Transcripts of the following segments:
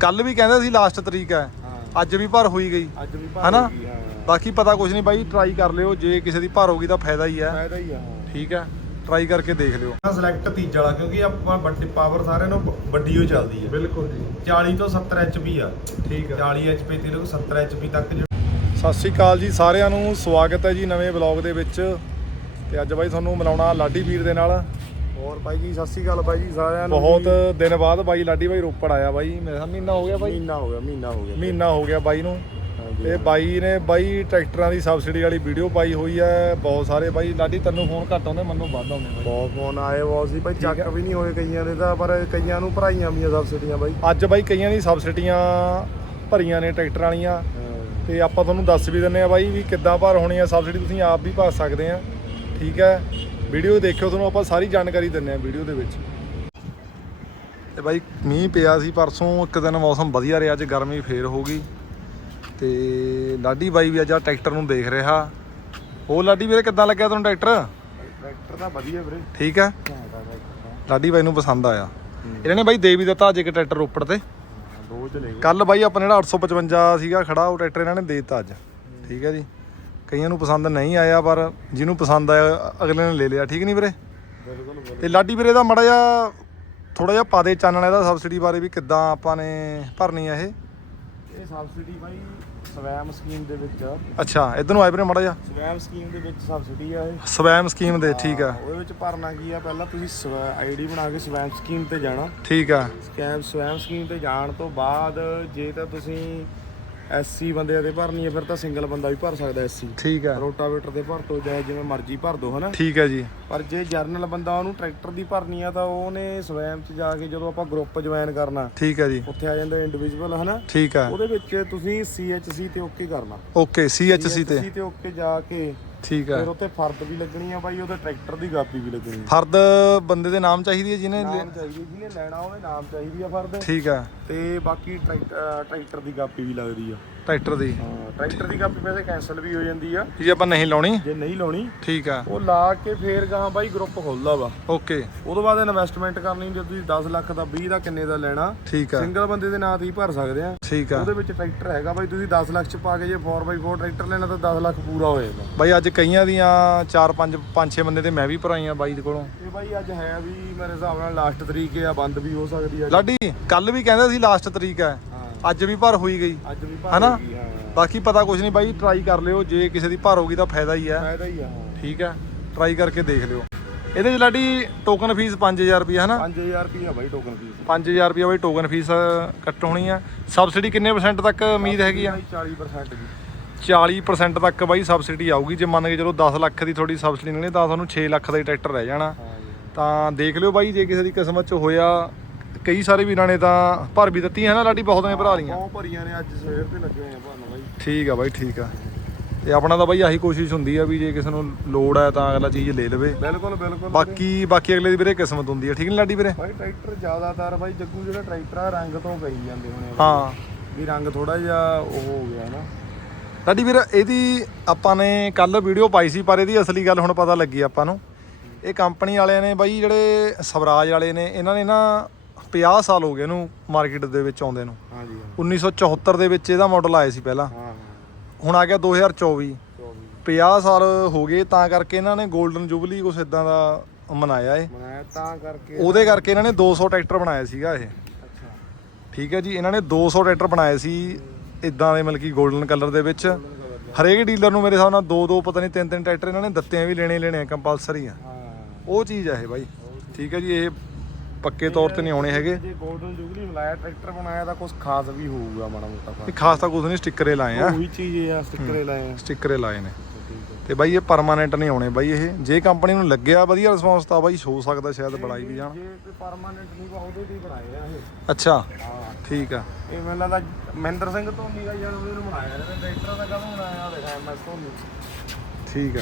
ਕੱਲ ਵੀ ਕਹਿੰਦੇ ਸੀ ਲਾਸਟ ਤਰੀਕ ਹੈ। ਹਾਂ। ਅੱਜ ਵੀ ਭਰ ਹੋਈ ਗਈ। ਅੱਜ ਵੀ? ਭਰ ਹਾਂ। ਬਾਕੀ ਪਤਾ ਕੁਝ ਨਹੀਂ ਬਾਈ ਟਰਾਈ ਕਰ ਲਿਓ। ਜੇ ਕਿਸੇ ਦੀ ਭਰ ਹੋਗੀ ਤਾਂ ਫਾਇਦਾ ਹੀ ਹੈ। ਫਾਇਦਾ ਹੀ ਆ ਹਾਂ। ਠੀਕ ਹੈ? ਟਰਾਈ ਕਰਕੇ ਦੇਖ ਲਿਓ। ਸਿਲੈਕਟ ਤੀਜਾ ਵਾਲਾ ਕਿਉਂਕਿ ਆਪਾਂ ਵੱਡੀ ਪਾਵਰ ਸਾਰਿਆਂ ਨੂੰ ਵੱਡੀ ਹੋ ਚੱਲਦੀ ਹੈ। ਬਿਲਕੁਲ ਜੀ। 40 ਤੋਂ 70 ਐਚਪੀ ਆ। ਠੀਕ 40 ਐਚਪੀ ਤੇ ਲੋਕ 70 ਐਚਪੀ ਤੱਕ ਜੋ ਸਤਿ ਸ਼੍ਰੀ ਅਕਾਲ ਜੀ ਸਾਰਿਆਂ ਨੂੰ। ਸਵਾਗਤ ਹੈ ਜੀ ਨਵੇਂ ਬਲੌਗ ਦੇ ਵਿੱਚ। ਤੇ ਅੱਜ ਬਾਈ ਤੁਹਾਨੂੰ ਮਿਲਾਉਣਾ ਲਾਡੀ ਵੀਰ ਦੇ ਨਾਲ। ਹੋਰ ਬਾਈ ਜੀ ਸਤਿ ਸ਼੍ਰੀ ਅਕਾਲ ਬਾਈ ਜੀ ਸਾਰਿਆਂ ਨੂੰ। ਬਹੁਤ। ਦਿਨ ਬਾਅਦ ਬਾਈ ਲਾਡੀ ਬਾਈ ਰੋਪੜ ਆਇਆ ਬਾਈ। ਮੇਰੇ ਖਿਆਲ ਮਹੀਨਾ ਹੋ ਗਿਆ ਬਾਈ। ਮਹੀਨਾ ਹੋ ਗਿਆ ਮਹੀਨਾ ਹੋ ਗਿਆ। ਮਹੀਨਾ ਹੋ ਗਿਆ ਬਾਈ ਨੂੰ। ਤੇ ਬਾਈ ਨੇ ਬਾਈ ਟਰੈਕਟਰਾਂ ਦੀ ਸਬਸਿਡੀ ਵਾਲੀ ਵੀਡੀਓ ਪਾਈ ਹੋਈ ਹੈ। ਬਹੁਤ ਸਾਰੇ ਬਾਈ ਲਾਡੀ ਤੈਨੂੰ ਫੋਨ ਘੱਟ ਆਉਂਦੇ ਮੈਨੂੰ ਵੱਧ ਆਉਂਦੇ ਬਾਈ। ਬਹੁਤ ਫੋਨ ਆਏ ਬਹੁਤ ਸੀ ਬਾਈ ਚੱਕ। ਵੀ ਨਹੀਂ ਹੋਏ ਕਈਆਂ ਦੇ ਤਾਂ ਪਰ ਕਈਆਂ ਨੂੰ ਭਰਾਈਆਂ ਵੀ ਸਬਸਿਡੀਆਂ ਬਾਈ। ਅੱਜ ਬਾਈ ਕਈਆਂ ਦੀ ਸਬਸਿਡੀਆਂ ਭਰੀਆਂ ਨੇ ਟਰੈਕਟਰਾਂ ਵਾਲੀਆਂ। ਤੇ ਆਪਾਂ ਤੁਹਾਨੂੰ ਦੱਸ ਵੀ ਦਿੰਨੇ ਆ ਬਾਈ ਵੀ ਕਿੱਦਾਂ ਭਰ ਹੋਣੀ ਆ। ਸਬਸਿਡੀ ਤੁਸੀਂ ਆਪ ਵੀ ਭਰ ਸਕਦੇ ਆ। ਠੀਕ ਹੈ। ਵੀਡੀਓ ਦੇਖਿਓ ਤੁਹਾਨੂੰ ਆਪਾਂ ਸਾਰੀ ਜਾਣਕਾਰੀ ਦਿੰਨੇ ਆ ਵੀਡੀਓ ਦੇ ਵਿੱਚ। ਤੇ ਬਾਈ ਮੀਂਹ ਪਿਆ ਸੀ ਪਰਸੋਂ ਇੱਕ ਦਿਨ ਮੌਸਮ ਵਧੀਆ ਰਿਹਾ ਅੱਜ ਗਰਮੀ ਫੇਰ ਹੋ ਗਈ। ਤੇ ਲਾਡੀ ਬਾਈ ਵੀ ਅੱਜ ਆ ਟਰੈਕਟਰ ਨੂੰ ਦੇਖ ਰਿਹਾ। ਉਹ ਲਾਡੀ ਵੀਰੇ ਕਿੱਦਾਂ ਲੱਗਿਆ ਤੁਹਾਨੂੰ ਟਰੈਕਟਰ? ਟਰੈਕਟਰ ਤਾਂ ਵਧੀਆ ਵੀਰੇ। ਠੀਕ ਹੈ? ਲਾਡੀ ਬਾਈ ਨੂੰ ਪਸੰਦ ਆਇਆ। ਇਹਨਾਂ ਨੇ ਬਾਈ ਦੇ ਵੀ ਦਿੱਤਾ ਅੱਜ ਇੱਕ ਟਰੈਕਟਰ ਰੋਪੜ ਤੇ। ਦੋ ਚਲੇ ਗਏ। ਕੱਲ ਬਾਈ ਆਪਣਾ ਜਿਹੜਾ 855 ਸੀਗਾ ਖੜਾ ਉਹ ਟਰੈਕਟਰ ਇਹਨਾਂ ਨੇ ਦੇ ਦਿੱਤਾ ਅੱਜ। ਠੀਕ ਹੈ ਜੀ? ਕਈਆਂ ਨੂੰ ਪਸੰਦ ਨਹੀਂ ਆਇਆ ਪਰ ਜਿਹਨੂੰ ਪਸੰਦ ਆਇਆ ਅਗਲੇ ਨੇ ਲੈ ਲਿਆ ਠੀਕ ਨਹੀਂ ਵੀਰੇ। ਤੇ ਲਾਡੀ ਵੀਰੇ ਦਾ ਮੜਾ ਜਿਹਾ ਥੋੜਾ ਜਿਹਾ ਪਾ ਦੇ ਚਾਨਣ ਇਹਦਾ ਸਬਸਿਡੀ ਬਾਰੇ ਵੀ ਕਿੱਦਾਂ ਆਪਾਂ ਨੇ ਭਰਨੀ ਆ ਇਹ? ਇਹ ਸਬਸਿਡੀ ਬਾਈ ਸਵੈਮ ਸਕੀਮ ਦੇ ਵਿੱਚ ਆ। ਅੱਛਾ ਇਧਰ ਨੂੰ ਆਏ ਵੀਰੇ ਮੜਾ ਜਿਹਾ। ਸਵੈਮ ਸਕੀਮ ਦੇ ਵਿੱਚ ਸਬਸਿਡੀ ਆ ਇਹ। ਸਵੈਮ ਸਕੀਮ ਦੇ ਠੀਕ ਆ। ਉਹਦੇ ਵਿੱਚ ਭਰਨਾ ਕੀ ਆ ਪਹਿਲਾਂ ਤੁਸੀਂ ਆਈਡੀ ਬਣਾ ਕੇ ਸਵੈਮ ਸਕੀਮ ਤੇ ਜਾਣਾ। ਠੀਕ ਆ। ਸਕੈਮ ਸਵੈਮ ਸਕੀਮ ਤੇ ਜਾਣ ਤੋਂ ਬਾਅਦ ਜੇ ਤਾਂ ਤੁਸੀਂ ਐਸਸੀ ਬੰਦਿਆਂ ਦੇ ਭਰਨੀ ਹੈ ਫਿਰ ਤਾਂ ਸਿੰਗਲ ਬੰਦਾ ਵੀ ਭਰ ਸਕਦਾ ਐਸਸੀ। ਠੀਕ ਆ। ਰੋਟਾਵੇਟਰ ਦੇ ਭਰ ਤੋਂ ਜਾਏ ਜਿਵੇਂ ਮਰਜ਼ੀ ਭਰ ਦੋ ਹਨਾ? ਠੀਕ ਆ ਜੀ। ਪਰ ਜੇ ਜਰਨਲ ਬੰਦਾ ਉਹਨੂੰ ਟਰੈਕਟਰ ਦੀ ਭਰਨੀ ਆ ਤਾਂ ਉਹਨੇ ਸਵੈਮ ਚ ਜਾ ਕੇ ਜਦੋਂ ਆਪਾਂ ਗਰੁੱਪ ਜੁਆਇਨ ਕਰਨਾ ਠੀਕ ਆ ਜੀ। ਉੱਥੇ ਆ ਜਾਂਦਾ ਇੰਡੀਵਿਜੂਅਲ ਹਨਾ? ਠੀਕ ਆ। ਉਹਦੇ ਵਿੱਚ ਤੁਸੀਂ ਸੀਐਚਸੀ ਤੇ ਓਕੇ ਕਰਨਾ। ਓਕੇ ਸੀਐਚਸੀ ਤੇ CHC ਤੇ। ਓਕੇ ਜਾ ਕੇ ਠੀਕ ਆ ਫਿਰ ਉੱਤੇ ਫਰਦ ਵੀ ਲੱਗਣੀ ਆ ਬਾਈ ਉਹਦੇ ਟਰੈਕਟਰ ਦੀ ਕਾਪੀ ਵੀ ਲੱਗਣੀ। ਆ ਫਰਦ ਬੰਦੇ ਦੇ ਨਾਮ ਚਾਹੀਦੀ ਹੈ ਜਿਹਨੇ ਨਾਮ ਚਾਹੀਦੀ ਜਿਹਨੇ ਲੈਣਾ ਉਹਦੇ ਨਾਮ ਚਾਹੀਦੀ ਆ ਫਰਦ। ਠੀਕ ਆ ਤੇ ਬਾਕੀ ਟਰੈਕਟਰ ਦੀ ਕਾਪੀ ਵੀ ਲੱਗਦੀ ਆ। ਟਰੈਕਟਰ ਦੀ। ਹਾਂ ਟਰੈਕਟਰ ਦੀ ਕਾਪੀ ਵੈਸੇ ਕੈਨਸਲ ਵੀ ਹੋ ਜਾਂਦੀ ਆ। ਜੇ ਆਪਾਂ ਨਹੀਂ ਲਾਉਣੀ? ਜੇ ਨਹੀਂ ਲਾਉਣੀ ਠੀਕ ਆ। ਉਹ ਲਾ ਕੇ ਫੇਰ ਗਾਂ ਬਾਈ ਗਰੁੱਪ ਖੋਲਦਾ ਵਾ। ਓਕੇ। ਉਦੋਂ ਬਾਅਦ ਇਨਵੈਸਟਮੈਂਟ ਕਰਨੀ ਜੇ ਤੁਸੀਂ 10 ਲੱਖ ਦਾ 20 ਦਾ ਕਿੰਨੇ ਦਾ ਲੈਣਾ। ਠੀਕ ਆ। ਸਿੰਗਲ ਬੰਦੇ ਦੇ ਨਾਂ ਤੇ ਹੀ ਭਰ ਸਕਦੇ ਆ। ਠੀਕ ਆ। ਉਹਦੇ ਵਿੱਚ ਟਰੈਕਟਰ ਹੈਗਾ ਬਾਈ ਤੁਸੀਂ 10 ਲੱਖ ਚ ਪਾ ਕੇ ਜੇ 4x4 ਟਰੈਕਟਰ ਲੈਣਾ ਤਾਂ 10 ਲੱਖ ਪੂਰਾ ਹੋਏਗਾ ਬਾਈ ਅੱਜ ਕਈਆਂ ਦੀਆਂ 4 5 5 6 ਬੰਦੇ ਤੇ ਮੈਂ ਵੀ ਭਰਾਈਆਂ ਬਾਈ ਦੇ ਕੋਲੋਂ। ਇਹ ਬਾਈ ਅੱਜ ਹੈ ਵੀ ਮੇਰੇ ਹਿਸਾਬ ਨਾਲ ਲਾਸਟ ਤਰੀਕ ਆ ਬੰਦ ਵੀ ਹੋ ਸਕਦੀ ਆ। ਲਾਡੀ ਕੱਲ ਵੀ ਕਹਿੰਦੇ ਸੀ ਲਾਸਟ ਤਰੀਕ ਹੈ ਹਾਂ ਅੱਜ ਵੀ ਭਰ ਹੋਈ ਗਈ। ਅੱਜ ਵੀ ਹਨਾ? ਗਈ ਹਾਂ। ਬਾਕੀ ਪਤਾ ਕੁਝ ਨਹੀਂ ਬਾਈ ਟਰਾਈ ਕਰ ਲਿਓ ਜੇ ਕਿਸੇ ਦੀ ਭਰ ਹੋਗੀ ਤਾਂ ਫਾਇਦਾ ਹੀ ਹੈ ਫਾਇਦਾ ਹੀ ਆ ਹਾਂ। ਠੀਕ ਹੈ ਟਰਾਈ ਕਰਕੇ ਦੇਖ ਲਿਓ। ਇਹਦੇ 'ਚ ਲਾਡੀ ਟੋਕਨ ਫੀਸ 5000 ਰੁਪਏ ਹੈ ਨਾ 5000 ਰੁਪਏ ਬਾਈ ਟੋਕਨ ਫੀਸ 5000 ਰੁਪਏ ਬਾਈ ਟੋਕਨ ਫੀਸ ਕੱਟ ਹੋਣੀ ਆ। ਸਬਸਿਡੀ ਕਿੰਨੇ ਪਰਸੈਂਟ ਤੱਕ ਉਮੀਦ ਹੈਗੀ ਆ? 40% ਦੀ 40% ਤੱਕ ਬਾਈ ਸਬਸਿਡੀ ਆਊਗੀ। ਜੇ ਮੰਨ ਕੇ ਚਲੋ 10 ਲੱਖ ਦੀ ਤੁਹਾਡੀ ਸਬਸਿਡੀ ਨਿਕਲੇ ਤਾਂ ਤੁਹਾਨੂੰ 6 ਲੱਖ ਦਾ ਹੀ ਟਰੈਕਟਰ ਰਹਿ ਜਾਣਾ। ਹਾਂ ਜੀ। ਤਾਂ ਦੇਖ ਲਿਓ ਬਾਈ ਜੇ ਕਿਸੇ ਦੀ ਕਿਸਮਤ 'ਚ ਹੋਇਆ ਕਈ ਸਾਰੇ ਵੀਰਾਂ ਨੇ ਤਾਂ ਭਰ ਵੀ ਦਿੱਤੀ ਹੈ ਨਾ ਲਾਡੀ ਬਹੁਤ ਨੇ ਭਰਾ ਲੀਆਂ ਬਹੁਤ ਭਰੀਆਂ ਨੇ ਅੱਜ ਸਵੇਰ ਤੇ ਲੱਗੇ ਹੋਏ ਆ ਭਾਨੂੰ ਬਾਈ। ਠੀਕ ਆ ਬਾਈ ਠੀਕ ਆ। ਤੇ ਆਪਣਾ ਤਾਂ ਬਾਈ ਆਹੀ ਕੋਸ਼ਿਸ਼ ਹੁੰਦੀ ਆ ਵੀ ਜੇ ਕਿਸੇ ਨੂੰ ਲੋੜ ਹੈ ਤਾਂ ਅਗਲਾ ਚੀਜ਼ ਲੈ ਲਵੇ। ਬਿਲਕੁਲ ਬਿਲਕੁਲ। ਬਾਕੀ ਬਾਕੀ ਅਗਲੇ ਦੀ ਵੀਰੇ ਕਿਸਮਤ ਹੁੰਦੀ ਆ। ਠੀਕ ਨਹੀਂ ਲਾਡੀ ਵੀਰੇ? ਬਾਈ ਟਰੈਕਟਰ ਜ਼ਿਆਦਾਤਰ ਬਾਈ ਜੱਗੂ ਜਿਹੜਾ ਟਰੈਕਟਰ ਆ ਰੰਗ ਤੋਂ ਕਹੀ ਜਾਂਦੇ ਹੋਣੇ ਆ ਹਾਂ। ਵੀ ਰੰਗ ਥੋੜਾ ਜਿਹਾ ਉਹ ਹੋ ਗਿਆ ਨਾ। ਲਾਡੀ ਵੀਰ ਇਹਦੀ ਆਪਾਂ ਨੇ ਕੱਲ ਵੀਡੀਓ ਪਾਈ ਸੀ ਪਰ ਇਹਦੀ ਅਸਲੀ ਗੱਲ ਹੁਣ ਪਤਾ ਲੱਗੀ ਆਪਾਂ ਨੂੰ। ਇਹ ਕੰਪਨੀ ਵਾਲਿਆਂ ਨੇ ਬਾਈ ਜਿਹੜੇ ਸਵਰਾਜ ਵਾਲੇ ਨੇ ਇਹਨਾਂ ਨੇ ਨਾ 50 ਸਾਲ ਹੋ ਗਏ ਇਹਨੂੰ ਮਾਰਕੀਟ ਦੇ ਵਿੱਚ ਆਉਂਦੇ ਨੂੰ। ਹਾਂ ਜੀ 1974 ਦੇ ਵਿੱਚ ਇਹਦਾ ਮਾਡਲ ਆਇਆ ਸੀ ਪਹਿਲਾਂ। ਹਾਂ ਹੁਣ ਆ ਗਿਆ 2024 24 50 ਸਾਲ ਹੋ ਗਏ ਤਾਂ ਕਰਕੇ ਇਹਨਾਂ ਨੇ 골ਡਨ ਜੁਬਲੀ ਕੁਛ ਇਦਾਂ ਦਾ ਮਨਾਇਆ ਏ। ਬਣਾਇਆ ਤਾਂ ਕਰਕੇ ਉਹਦੇ ਕਰਕੇ ਇਹਨਾਂ ਨੇ 200 ਟਰੈਕਟਰ ਬਣਾਇਆ ਸੀਗਾ ਇਹ। ਅੱਛਾ। ਠੀਕ ਹੈ ਜੀ ਇਹਨਾਂ ਨੇ 200 ਟਰੈਕਟਰ ਬਣਾਏ ਸੀ ਇਦਾਂ ਦੇ ਮਤਲਬ ਕਿ 골ਡਨ ਕਲਰ ਦੇ ਵਿੱਚ। ਹਰੇਕ ਡੀਲਰ ਨੂੰ ਮੇਰੇ ਹਿਸਾਬ ਨਾਲ ਦੋ ਦੋ ਪਤਾ ਨਹੀਂ ਤਿੰਨ ਤਿੰਨ ਟਰੈਕਟਰ ਇਹਨਾਂ ਨੇ ਦਿੱਤੇ ਵੀ ਲੈਣੇ ਲੈਣੇ ਆ ਕੰਪਲਸਰੀ ਆ। ਉਹ ਚੀਜ਼ ਆ ਇਹ ਬਾਈ। ਠੀਕ ਹੈ ਜੀ ਇਹ ਪੱਕੇ ਤੌਰ ਤੇ ਨਹੀਂ ਆਉਣੇ ਹੈਗੇ। ਜੇ 골ਡਨ ਜੁਗਲੀ ਮਲਾਇਆ ਟਰੈਕਟਰ ਬਣਾਇਆ ਤਾਂ ਕੁਝ ਖਾਸ ਵੀ ਹੋਊਗਾ ਮਾੜਾ ਮੋਟਾ ਇਹ ਫ਼ਰਕ ਖਾਸ ਤਾਂ ਕੁਝ ਨਹੀਂ ਸਟickਰੇ ਲਾਏ ਆ। ਉਹੀ ਚੀਜ਼ ਆ ਸਟicker ਲਾਏ ਆ। ਸਟickਰੇ ਲਾਏ ਨੇ। ਤੇ ਬਾਈ ਇਹ ਪਰਮਾਨੈਂਟ ਨਹੀਂ ਆਉਣੇ ਬਾਈ ਇਹ। ਜੇ ਕੰਪਨੀ ਨੂੰ ਲੱਗਿਆ ਵਧੀਆ ਰਿਸਪੌਂਸ ਤਾਂ ਬਾਈ ਹੋ ਸਕਦਾ ਸ਼ਾਇਦ ਬੜਾਈ ਵੀ ਜਾਣ। ਜੇ ਕੋਈ ਪਰਮਾਨੈਂਟ ਨਹੀਂ ਵਾ ਉਹਦੇ ਤੇ ਹੀ ਬਣਾਏ ਆ ਇਹ। ਅੱਛਾ ਹਾਂ। ਠੀਕ ਆ। ਇਹ ਮੈਨੂੰ ਲੱਗਦਾ ਮਹਿੰਦਰ ਸਿੰਘ ਧੋਨੀ ਦਾ ਜਨਮ ਦਿਨ ਬਣਾਇਆ। ਇਹਨੇ ਟਰੈਕਟਰ ਦਾ ਕਦੋਂ ਬਣਾਇਆ? ਦੇਖ ਐਮਐਸ ਧੋਨੀ। ਠੀਕ ਆ।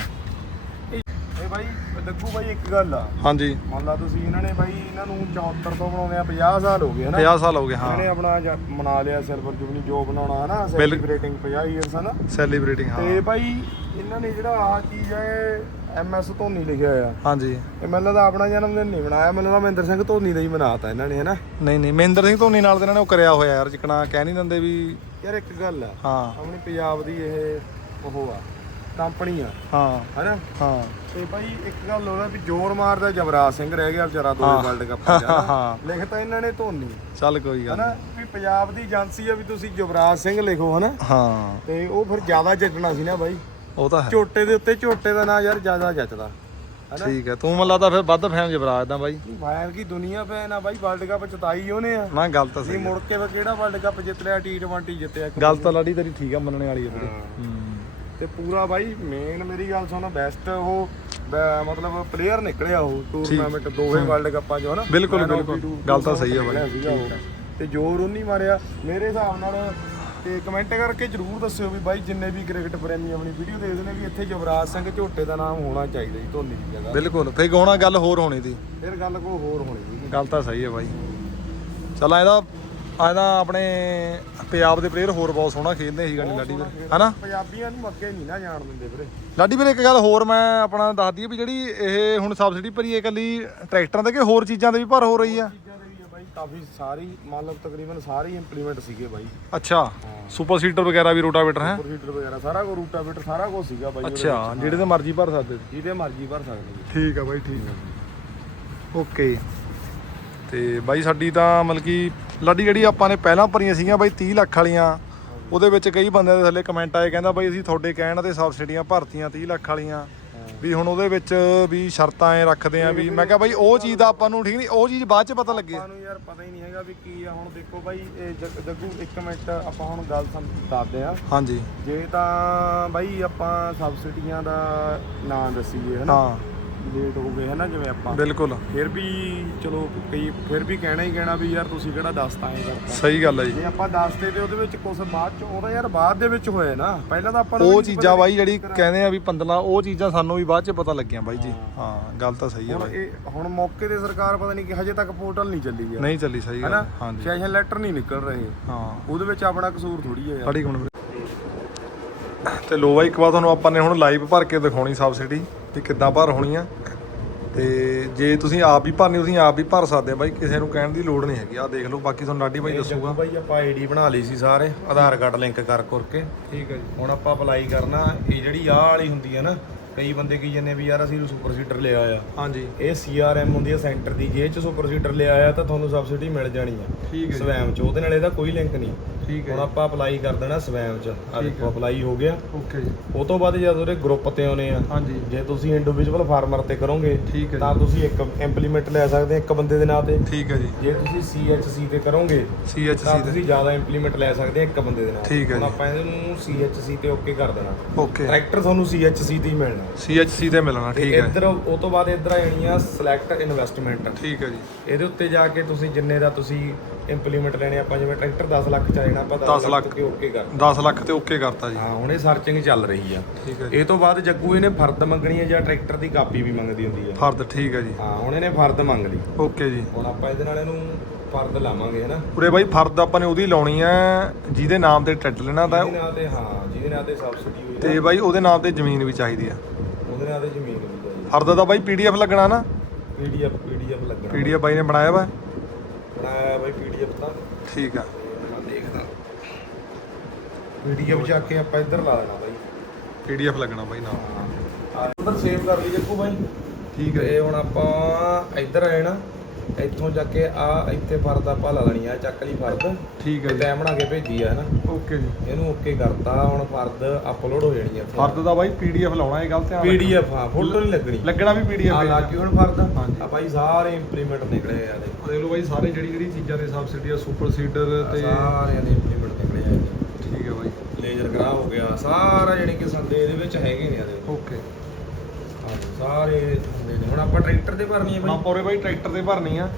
ਇਹ ਬਾਈ ਦੱਗੂ ਬਾਈ ਇੱਕ ਗੱਲ ਆ। ਹਾਂਜੀ। ਮੰਨ ਲਾ ਤੁਸੀਂ ਇਹਨਾਂ ਨੇ ਬਾਈ ਇਹਨਾਂ ਨੂੰ 74 ਤੋਂ ਬਣਾਉਂਦੇ ਆ 50 ਸਾਲ ਹੋ ਗਏ ਹਨਾ। 50 ਸਾਲ ਹੋ ਗਏ ਹਾਂ। ਇਹਨੇ ਆਪਣਾ ਜ- ਮਨਾ ਲਿਆ ਸਿਲਵਰ ਜੁਬਲੀ ਜੋ ਬਣਾਉਣਾ ਹਨਾ ਬਿਲ- ਸੈਲੀਬ੍ਰੇਟਿੰਗ 50 ਇਅਰਸ ਹਨਾ। ਸੈਲੀਬ੍ਰੇਟਿੰਗ ਹਾਂ। ਤੇ ਬਾਈ ਇਹਨਾਂ ਨੇ ਜਿਹੜਾ ਆਹ ਚੀਜ਼ ਹੈ ਐਮਐਸ ਧੋਨੀ ਲਿਖਿਆ ਹੋਇਆ। ਹਾਂਜੀ। ਇਹ ਮੈਨੂੰ ਲੱਗਦਾ ਆਪਣਾ ਜਨਮ ਦਿਨ ਨਹੀਂ ਮਨਾਇਆ ਮੈਨੂੰ ਲੱਗਦਾ ਮਹਿੰਦਰ ਸਿੰਘ ਧੋਨੀ ਦਾ ਹੀ ਮਨਾਤਾ ਇਹਨਾਂ ਨੇ ਹੈਨਾ। ਨਹੀਂ ਨਹੀਂ ਮਹਿੰਦਰ ਸਿੰਘ ਧੋਨੀ ਨਾਲ ਤੇ ਇਹਨਾਂ ਨੇ ਉਹ ਕਰਿਆ ਹੋਇਆ ਯਾਰ ਜਿਕਣਾ ਕਹਿ ਨਹੀਂ ਦਿੰਦੇ ਵੀ ਯਾਰ ਇੱਕ ਗੱਲ ਆ ਹਾਂ। ਆਪਣੀ ਪੰਜਾਬ ਦੀ ਇਹ ਉਹ ਆ ਕੰਪਨੀ ਆ ਹਾਂ। ਹੈਨਾ? ਹਾਂ। ਤੇ ਬਾਈ ਇੱਕ ਗੱਲ ਹੋਰ ਆ ਵੀ ਜ਼ੋਰ ਮਾਰਦਾ ਜਵਰਾਜ ਸਿੰਘ ਰਹਿ ਗਿਆ ਵਿਚਾਰਾ ਦੋ। ਵਰਲਡ ਕੱਪ ਹਾਂ। ਹਨਾ। ਲਿਖਤਾ ਇਹਨਾਂ ਨੇ ਧੋਨੀ। ਚੱਲ ਕੋਈ ਗੱਲ ਹਨਾ? ਵੀ ਪੰਜਾਬ ਦੀ ਏਜੰਸੀ ਆ ਵੀ ਤੁਸੀਂ ਜਵਰਾਜ ਸਿੰਘ ਲਿਖੋ ਹਨਾ। ਹਾਂ। ਤੇ ਉਹ ਫਿਰ ਜ਼ਿਆਦਾ ਜੱਟਣਾ ਸੀ ਨਾ ਬਾਈ। ਉਹ ਤਾਂ ਹੈ। ਝੋਟੇ ਦੇ ਉੱਤੇ ਝੋਟੇ ਦਾ ਨਾਂ ਯਾਰ ਜ਼ਿਆਦਾ ਜੱਟਦਾ ਠੀਕ ਹੈ। ਤੂੰ ਮੈਨੂੰ ਲੱਗਦਾ ਫਿਰ ਵੱਧ ਫੈਨ ਜਬਰਾਜ ਦਾ ਬਾਈ। ਫਾਇਰ ਕੀ ਦੁਨੀਆ ਫੈਨ ਆ ਬਾਈ ਵਰਲਡ ਕੱਪ ਜਿਤਾਈ ਉਹਨੇ ਆ। ਨਾ ਗੱਲ ਤਾਂ ਸਹੀ ਮੁੜ ਕੇ ਕਿਹੜਾ ਵਰਲਡ ਕੱਪ ਜਿੱਤ ਲਿਆ T20 ਜਿੱਤਿਆ ਇੱਕ ਗੱਲ ਤਾਂ ਲਾੜੀ ਤੇਰੀ ਠੀਕ ਆ ਮੰਨਣੇ ਵਾਲੀ ਹੈ। ਵੀਰੇ ਹੂੰ। ਤੇ ਪੂਰਾ ਬਾਈ ਮੇਨ ਮੇਰੀ ਗੱਲ ਸੁਣ ਬੈਸਟ ਉਹ ਬ- ਮਤਲਬ ਪਲੇਅਰ ਨਿਕਲਿਆ ਉਹ ਟੂਰਨਾਮੈਂਟ ਦੋਵੇਂ ਵਰਲਡ ਕੱਪਾਂ ਚੋਂ ਹਨਾ? ਬਿਲਕੁਲ, ਬਿਲਕੁਲ। ਗੱਲ ਤਾਂ ਸਹੀ ਆ ਬਾਈ। ਸੀਗਾ ਉਹ। ਤੇ ਜੋਰ ਉਹਨੀ ਮਾਰਿਆ। ਮੇਰੇ ਹਿਸਾਬ ਨਾਲ ਤੇ ਕਮੈਂਟ ਕਰਕੇ ਜਰੂਰ ਦੱਸਿਓ ਵੀ ਬਾਈ ਜਿੰਨੇ ਵੀ ਕ੍ਰਿਕਟ ਪ੍ਰੇਮੀ ਆਪਣੀ ਵੀਡੀਓ ਦੇਖਦੇ ਨੇ ਵੀ ਇੱਥੇ ਜਵਰਾਜ ਸਿੰਘ ਝੋਟੇ ਦਾ ਨਾਮ ਹੋਣਾ ਚਾਹੀਦਾ ਜੀ ਧੋਨੀ ਦੀ ਜਗ੍ਹਾ। ਬਿਲਕੁਲ। ਫੇ ਗਾਉਣਾ ਗੱਲ ਹੋਰ ਹੋਣੀ ਦੀ ਫਿਰ ਗੱਲ ਕੋ ਹੋਰ ਹੋਣੀ ਜੀ ਗੱਲ ਤਾਂ ਸਹੀ ਹੈ ਬਾਈ। ਚਲ ਇਹਦਾ ਇਹਦਾ ਆਪਣੇ ਪੰਜਾਬ ਦੇ ਪਲੇਅਰ ਹੋਰ ਬਹੁਤ ਸੋਹਣਾ ਖੇਡਦੇ ਸੀ ਗਾਣੀ ਲਾਡੀ ਵੀਰ। ਹਨਾ? ਪੰਜਾਬੀਆਂ ਨੂੰ ਅੱਗੇ ਨਹੀਂ ਨਾ ਜਾਣ ਦਿੰਦੇ ਵੀਰੇ। ਲਾਡੀ ਵੀਰ ਇੱਕ ਗੱਲ ਹੋਰ ਮੈਂ ਆਪਣਾ ਦੱਸ ਦਈਏ ਵੀ ਜਿਹੜੀ ਇਹ ਹੁਣ ਸਬਸਿਡੀ ਭਰੀ ਹੈ ਇਕੱਲੀ ਟਰੈਕਟਰਾਂ ਤੇ ਕਿ ਹੋਰ ਚੀਜ਼ਾਂ ਤੇ ਵੀ ਭਰ ਹੋ ਰਹੀ ਆ? ਚੀਜ਼ਾਂ ਦੇ ਵੀ ਆ ਬਾਈ ਕਾਫੀ ਸਾਰੀ ਮੰਨ ਲਓ ਤਕਰੀਬਨ ਸਾਰੇ ਇੰਪਲੀਮੈਂਟ ਸੀਗੇ ਬਾਈ। ਅੱਛਾ ਸੁਪਰ ਸੀਟਰ ਵਗੈਰਾ ਵੀ ਰੋਟਾਵੇਟਰ ਹੈ? ਪ੍ਰੋਸੀਡਰ ਵਗੈਰਾ ਸਾਰਾ ਕੋ ਰੂਟਾਵੇਟਰ ਸਾਰਾ ਕੁਝ ਸੀਗਾ ਬਾਈ ਅੱਛਾ ਜਿਹੜੇ ਤੇ ਮਰਜ਼ੀ ਭਰ ਸਕਦੇ। ਜਿਹਦੇ ਮਰਜ਼ੀ ਭਰ ਸਕਦੇ ਠੀਕ ਆ ਬਾਈ ਠੀਕ ਆ। ਓਕੇ। ਤੇ ਬਾਈ ਸਾਡੀ ਤਾਂ ਮਤਲਬ ਕਿ ਲਾਡੀ ਜਿਹੜੀ ਆਪਾਂ ਨੇ ਪਹਿਲਾਂ ਭਰੀਆਂ ਸੀਗੀਆਂ ਬਾਈ 30 ਲੱਖ ਵਾਲੀਆਂ ਉਹਦੇ ਵਿੱਚ ਕਈ ਬੰਦਿਆਂ ਦੇ ਥੱਲੇ ਕਮੈਂਟ ਆਏ ਕਹਿੰਦਾ ਬਾਈ ਅਸੀਂ ਤੁਹਾਡੇ ਕਹਿਣ ਤੇ ਸਬਸਿਡੀਆਂ ਭਰਤੀਆਂ 30 ਲੱਖ ਵਾਲੀਆਂ। ਵੀ ਹੁਣ ਉਹਦੇ ਵਿੱਚ ਵੀ ਸ਼ਰਤਾਂ ਐ ਰੱਖਦੇ ਆ ਵੀ ਮੈਂ ਕਿਹਾ ਬਾਈ ਉਹ ਚੀਜ਼ ਦਾ ਆਪਾਂ ਨੂੰ ਠੀਕ ਨਹੀਂ ਉਹ ਚੀਜ਼ ਬਾਅਦ ਚ ਪਤਾ ਲੱਗੇ। ਆਪਾਂ ਨੂੰ ਯਾਰ ਪਤਾ ਹੀ ਨਹੀਂ ਹੈਗਾ ਵੀ ਕੀ ਆ ਹੁਣ ਦੇਖੋ ਬਾਈ ਇਹ ਜੱਗ- ਜੱਗੂ ਇੱਕ ਮਿੰਟ ਆਪਾਂ ਹੁਣ ਗੱਲ ਤੁਹਾਨੂੰ ਦੱਸਦੇ ਆ। ਹਾਂਜੀ। ਜੇ ਤਾਂ ਬਾਈ ਆਪਾਂ ਸਬਸਿਡੀਆਂ ਦਾ ਨਾਂ ਦੱਸੀਏ ਹਨਾ? ਹਾਂ। ਲੇਟ ਹੋ ਗਏ ਹਨਾ ਜਿਵੇਂ ਆਪਾਂ। ਬਿਲਕੁਲ। ਫਿਰ ਵੀ ਚਲੋ ਕਈ ਫਿਰ ਵੀ ਕਹਿਣਾ ਹੀ ਕਹਿਣਾ ਵੀ ਯਾਰ ਤੁਸੀਂ ਕਿਹੜਾ ਦੱਸਤਾ ਐ ਕਰਤਾ। ਸਹੀ ਗੱਲ ਹੈ ਜੀ। ਜੇ ਆਪਾਂ ਦੱਸਦੇ ਤੇ ਉਹਦੇ ਵਿੱਚ ਕੁਝ ਬਾਅਦ ਚ ਉਹਦਾ ਯਾਰ ਬਾਅਦ ਦੇ ਵਿੱਚ ਹੋਇਆ ਨਾ। ਪਹਿਲਾਂ ਤਾਂ ਆਪਾਂ ਨੂੰ ਉਹ ਚੀਜ਼ਾਂ ਬਾਈ ਜਿਹੜੀ ਕਹਿੰਦੇ ਆ ਵੀ 15 ਉਹ ਚੀਜ਼ਾਂ ਸਾਨੂੰ ਵੀ ਬਾਅਦ ਚ ਪਤਾ ਲੱਗੀਆਂ ਬਾਈ ਜੀ। ਹਾਂ। ਗੱਲ ਤਾਂ ਸਹੀ ਹੈ ਹੁਣ ਬਾਈ। ਇਹ ਹੁਣ ਮੌਕੇ ਤੇ ਸਰਕਾਰ ਪਤਾ ਨਹੀਂ ਕਿ ਹਜੇ ਤੱਕ ਪੋਰਟਲ ਨਹੀਂ ਚੱਲੀ ਗਿਆ ਨਹੀਂ ਚੱਲੀ ਸਹੀ ਗੱਲ ਹਾਂਜੀ। ਸੈਸ਼ਨ ਲੈਟਰ ਨਹੀਂ ਨਿਕਲ ਰਹੇ। ਹਾਂ। ਉਹਦੇ ਵਿੱਚ ਆਪਣਾ ਕਸੂਰ ਥੋੜੀ ਹੈ ਯਾਰ। ਤੇ ਲੋ ਬਾਈ ਇੱਕ ਵਾਰ ਤੁਹਾਨੂੰ ਆਪਾਂ ਨੇ ਹੁਣ ਲਾਈਵ ਭਰ ਕੇ ਦਿਖਾਉਣੀ ਸਬਸਿਡੀ ਵੀ ਕਿੱਦਾਂ ਭਰ ਹੋਣੀ ਆ। ਤੇ ਜੇ ਤੁਸੀਂ ਆਪ ਵੀ ਭਰਨੀ ਤੁਸੀਂ ਆਪ ਵੀ ਭਰ ਸਕਦੇ ਆ ਬਾਈ ਕਿਸੇ ਨੂੰ ਕਹਿਣ ਦੀ ਲੋੜ ਨਹੀਂ ਹੈਗੀ। ਆ ਦੇਖ ਲਓ ਬਾਕੀ ਤੁਹਾਨੂੰ ਲਾਡੀ ਬਾਈ ਦੱਸੂਗਾ। ਬਾਈ ਆਪਾਂ ਆਈਡੀ ਬਣਾ ਲਈ ਸੀ ਸਾਰੇ ਆਧਾਰ ਕਾਰਡ ਲਿੰਕ ਕਰ ਕਰਕੇ ਠੀਕ ਹੈ ਜੀ। ਹੁਣ ਆਪਾਂ ਅਪਲਾਈ ਕਰਨਾ ਇਹ ਜਿਹੜੀ ਆਹ ਵਾਲੀ ਹੁੰਦੀ ਹੈ ਨਾ ਕਈ ਬੰਦੇ ਕੀ ਜੰਨੇ ਵੀ ਯਾਰ ਅਸੀਂ ਸੁਪਰ ਸੀਡਰ ਲਿਆ ਆ। ਹਾਂਜੀ। ਇਹ ਸੀਆਰਐਮ ਹੁੰਦੀ ਹੈ ਸੈਂਟਰ ਦੀ ਜੇ ਚ ਸੁਪਰ ਸੀਡਰ ਲਿਆ ਆ ਤਾਂ ਤੁਹਾਨੂੰ ਸਬਸਿਡੀ ਮਿਲ ਜਾਣੀ ਆ। ਠੀਕ ਹੈ ਸਵੈਮ ਚ ਉਹਦੇ ਨਾਲ ਇਹਦਾ ਕੋਈ ਲਿੰਕ ਨਹੀਂ। ਠੀਕ ਹੁਣ ਹੈ ਆਪਾਂ ਅਪਲਾਈ ਕਰ ਦੇਣਾ ਸਵੈਮ ਚ। ਆ ਦੇਖੋ ਅਪਲਾਈ ਹੋ ਗਿਆ। ਓਕੇ ਜੀ। ਉਹ ਤੋਂ ਬਾਅਦ ਜਦ ਉਹਦੇ ਗਰੁੱਪ ਤੇ ਆਉਨੇ ਆ ਹਾਂਜੀ। ਜੇ ਤੁਸੀਂ ਇੰਡੀਵਿਜੂਅਲ ਫਾਰਮਰ ਤੇ ਕਰੋਗੇ ਠੀਕ ਹੈ ਤਾਂ ਤੁਸੀਂ ਇੱਕ ਇੰਪਲੀਮੈਂਟ ਲੈ ਸਕਦੇ ਇੱਕ ਬੰਦੇ ਦੇ ਨਾਂ ਤੇ। ਠੀਕ ਹੈ ਜੀ। ਜੇ ਤੁਸੀਂ ਸੀਐਚਸੀ ਤੇ ਕਰੋਗੇ ਤਾਂ ਸੀਐਚਸੀ ਦੇ। ਤੁਸੀਂ ਜ਼ਿਆਦਾ ਇੰਪਲੀਮੈਂਟ ਲੈ ਸਕਦੇ ਇੱਕ ਬੰਦੇ ਦੇ ਨਾਲ ਠੀਕ ਹੈ ਹੁਣ। ਆਪਾਂ ਇਹਨੂੰ ਸੀਐਚਸੀ ਤੇ ਓਕੇ ਕਰ ਦੇਣਾ। ਓਕੇ। ਟਰੈਕਟਰ ਤੁਹਾਨੂੰ ਸੀਐਚਸੀ ਤੇ ਹੀ ਮਿਲਣਾ। ਸੀਐਚਸੀ ਤੇ ਮਿਲਣਾ ਤੇ ਠੀਕ ਹੈ। ਇੱਧਰ ਉਹ ਤੋਂ ਬਾਅਦ ਇੱਧਰ ਆ ਜਾਣੀ ਆ ਸਿਲੈਕਟ ਇਨਵੈਸਟਮੈਂਟ ਠੀਕ ਹੈ ਜੀ। ਇਹਦੇ ਉੱਤੇ ਜਾ ਕੇ ਤੁਸੀਂ ਜਿੰਨੇ ਦਾ ਤੁਸੀਂ ਇੰਪਲੀਮੈਂਟ ਲੈਣੇ ਆਪਾਂ ਜਿਵੇਂ ਟਰੈਕਟਰ 10 ਲੱਖ ਚ ਆ ਜਾਣਾ ਆਪਾਂ 10 ਲੱਖ। ਤੇ ਓਕੇ ਕਰ 10 ਲੱਖ ਤੇ ਓਕੇ ਕਰਤਾ ਜੀ। ਹਾਂ ਹੁਣ ਇਹ ਸਰਚਿੰਗ ਚੱਲ ਰਹੀ ਆ। ਇਹ ਤੋਂ ਬਾਅਦ ਜੱਗੂ ਇਹਨੇ ਫਰਦ ਮੰਗਣੀ ਹੈ ਜਾਂ ਟਰੈਕਟਰ ਦੀ ਕਾਪੀ ਵੀ ਮੰਗਦੀ ਹੁੰਦੀ ਆ। ਫਰਦ ਠੀਕ ਹੈ ਜੀ। ਹਾਂ ਹੁਣ ਇਹਨੇ ਫਰਦ ਮੰਗ ਲਈ। ਓਕੇ ਜੀ। ਹੁਣ ਆਪਾਂ ਇਹਦੇ ਨਾਲ ਇਹਨੂੰ ਫਰਦ ਲਾਵਾਂਗੇ ਹਨਾ? ਉਰੇ ਬਾਈ ਫਰਦ ਆਪਾਂ ਨੇ ਉਹਦੀ ਲਾਉਣੀ ਹੈ ਜਿਹਦੇ ਨਾਮ ਤੇ ਟਰੈਕਟਰ ਲੈਣਾ ਤਾਂ ਜਿਹਦੇ ਨਾਲ ਤੇ ਹਾਂ ਜਿਹਦੇ ਨਾਲ ਤੇ ਸਬਸਿਡੀ ਹੋਈ ਤੇ ਬਾਈ ਉਹਦੇ ਨਾਮ ਤੇ ਜ਼ਮੀਨ ਵੀ ਚਾਹੀਦੀ ਆ। ਉਹਦੇ ਨਾਲ ਤੇ ਜ਼ਮੀਨ ਵੀ ਚਾਹੀਦੀ ਫਰਦ ਦਾ ਬਾਈ ਪੀਡੀਐਫ ਲੱਗਣਾ ਨਾ? ਪੀਡੀਐਫ ਪੀਡੀਐਫ ਲੱਗਣਾ। ਪੀਡੀਐਫ ਬਾਈ ਨੇ ਬਣਾਇਆ ਵਾ। ਬਣਾਇਆ ਬਾਈ ਪੀਡੀਐਫ ਤਾਂ ਠੀਕ ਆ। ਮੈਂ ਦੇਖਦਾ। ਪੀਡੀਐਫ ਜਾ ਕੇ ਆਪਾਂ ਇੱਧਰ ਲਾ ਦੇਣਾ ਬਾਈ। ਪੀਡੀਐਫ ਲੱਗਣਾ ਬਾਈ ਨਾਮ ਹਾਂ। ਉੱਧਰ ਸੇਵ ਕਰ ਲਈ ਜੱਕੂ ਬਾਈ। ਠੀਕ ਤੇ ਹੁਣ ਆਪਾਂ ਇੱਧਰ ਆਏ ਨਾ ਇੱਥੋਂ ਜਾ ਕੇ ਆ ਇੱਥੇ ਫਰਦ ਆਪਾਂ ਲਾ ਲੈਣੀ ਆ ਚੱਕ ਲਈ ਫਰਦ। ਠੀਕ ਹੈ ਜੀ। ਟਾਈਮ ਬਣਾ ਕੇ ਭੇਜੀ ਆ ਨਾ ਓਕੇ ਜੀ। ਇਹਨੂੰ ਓਕੇ ਕਰਤਾ ਹੁਣ ਫਰਦ ਅਪਲੋਡ ਹੋ ਜਾਣੀ ਆ ਫਰਦ ਦਾ ਬਾਈ ਪੀਡੀਐਫ ਲਾਉਣਾ ਇਹ ਗੱਲ ਧਿਆਨ ਰੱਖਣਾ। ਪੀਡੀਐਫ ਹਾਂ ਫੋਟੋ ਨਹੀਂ ਲੱਗਣੀ। ਲੱਗਣਾ ਵੀ ਪੀਡੀਐਫ ਆ। ਲੱਗ ਗਈ ਹੁਣ ਫਰਦ। ਹਾਂਜੀ। ਆ ਭਾਈ ਸਾਰੇ ਇੰਪਲੀਮੈਂਟ ਨਿਕਲੇ ਆ ਇਹਦੇ। ਦੇਖ ਲਓ ਬਾਈ ਸਾਰੇ ਜਿਹੜੀ ਜਿਹੜੀ ਚੀਜ਼ਾਂ ਦੇ ਸਬਸਿਡੀ ਆ ਸੁਪਰ ਸੀਡਰ ਤੇ ਸਾਰਿਆਂ ਦੇ ਇੰਪਲੀਮੈਂਟ ਨਿਕਲੇ ਆ ਇਹਦੇ। ਠੀਕ ਹੈ ਬਾਈ। ਲੇਜ਼ਰ ਗਰਾ ਹੋ ਗਿਆ ਸਾਰਾ ਜਿਹੜੇ ਕਿ ਸੰਦੇ ਇਹਦੇ ਵਿੱਚ ਹੈਗੇ ਨੇ ਇਹਦੇ। ਓਕੇ। ਸਾਰੇ ਹੁੰਦੇ ਨੇ। ਹੁਣ ਆਪਾਂ ਟਰੈਕਟਰ ਤੇ ਭਰਨੀ ਹੈ ਬਾਈ। ਟਰੈਕਟਰ ਤੇ ਭਰਨੀ ਆ।